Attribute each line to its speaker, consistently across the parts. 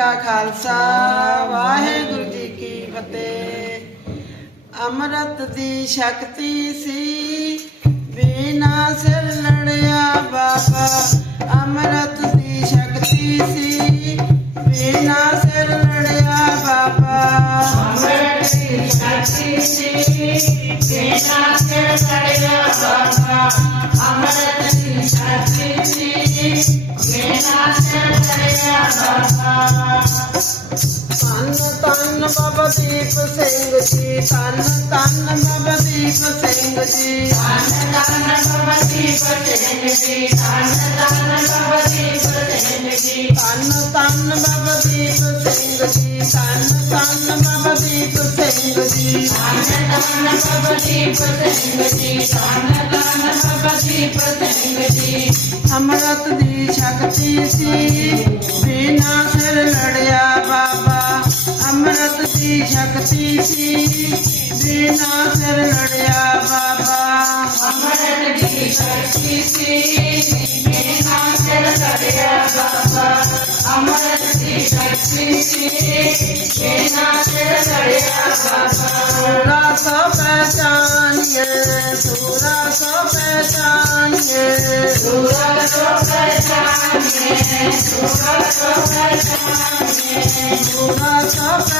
Speaker 1: ਕਾ ਖਾਲਸਾ, ਵਾਹਿਗੁਰੂ ਜੀ ਕੀ ਫਤਿਹ। ਅੰਮ੍ਰਿਤ ਦੀ ਸ਼ਕਤੀ ਸੀ, ਬਿਨਾ ਸਿਰ ਲੜਿਆ ਬਾਬਾ, ਅੰਮ੍ਰਿਤ दीप सिंह जी तन तन नवदीप सिंह जी
Speaker 2: तन तन नवदीप सिंह जी तन तन नवदीप सिंह जी
Speaker 1: तन तन नवदीप सिंह जी तन तन नवदीप सिंह जी तन
Speaker 2: तन नवदीप सिंह जी तन तन नवदीप सिंह जी
Speaker 1: अमृत दी शक्ति सी, बिना सिर लड़िया शक्ति शक्ति की बिना शरणया बाबा।
Speaker 2: अमरण की शक्ति की बिना शरणया बाबा। अमरण की शक्ति की बिना शरणया बाबा। पूरा
Speaker 1: पहचान पहचानिए, पूरा सो पहचानिए।
Speaker 2: पूरा सो पहचानिए, पूरा सो पहचानिए।
Speaker 1: पूरा सो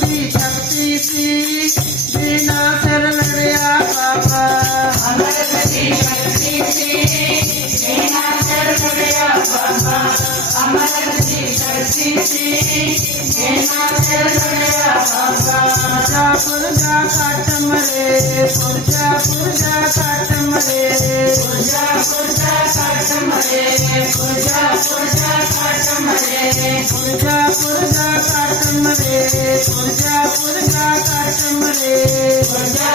Speaker 1: पुरजा काट मरे पुरजा पुरजा काट मरे
Speaker 2: पुरजा पुरजा काट मरे मरे
Speaker 1: पुरजा पुरजा काट मरे पुरजा पुरजा काट मरे
Speaker 2: पुरजा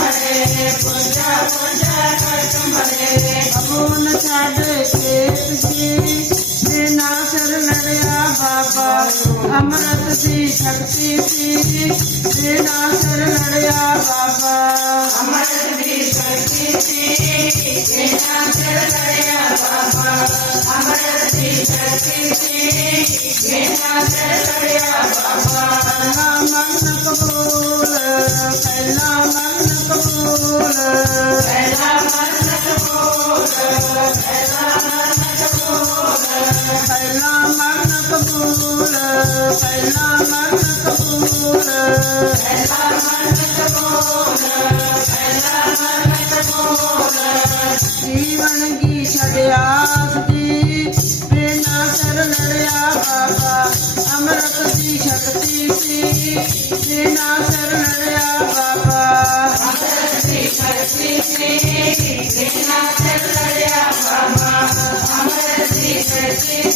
Speaker 2: मरे पुरजा पुरजा काट मरे
Speaker 1: अमृत सी शक्ति सी सेना शरणया बाबा
Speaker 2: अमृत सी शक्ति सी सेना शरणया बाबा अमृत सी शक्ति सी सेना शरणया बाबा
Speaker 1: पहला मन कबूल पहला मन कबूल
Speaker 2: पहला मन कबूल पहला मन कबूल
Speaker 1: पहला मन पहला मन कपूर जीवन की शब्यास दी बिना सर लड़या बाबा अमृत की शक्ति सी बिना सर लड़या बाबा
Speaker 2: अमृत शक्ति सी बाबा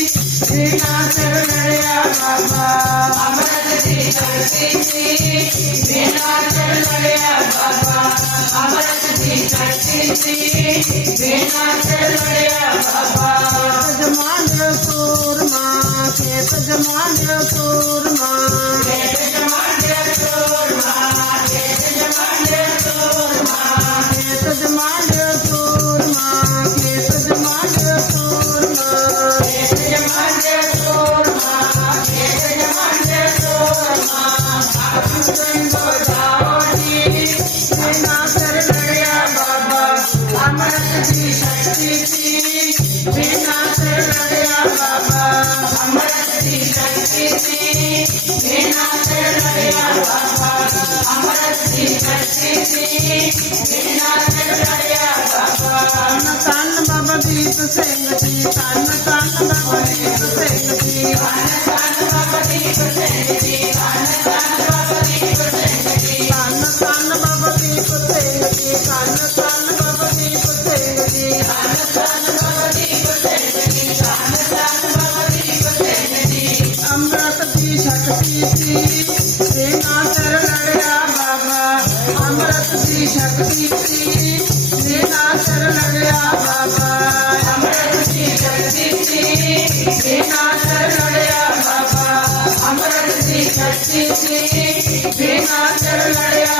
Speaker 2: करते थे बेड़ा बाबा अमृत भी करते थे बेड़ा चढ़ गया बाबा
Speaker 1: पदमान सूरमा, के पदमान सूरमा।
Speaker 2: I'm
Speaker 1: अमृत सी शक्ति सी सेना शरण गया बाबा
Speaker 2: अमृत सी शक्ति सी
Speaker 1: सेना शरण गया बाबा
Speaker 2: अमृत सी शक्ति
Speaker 1: सी सेना शरण गया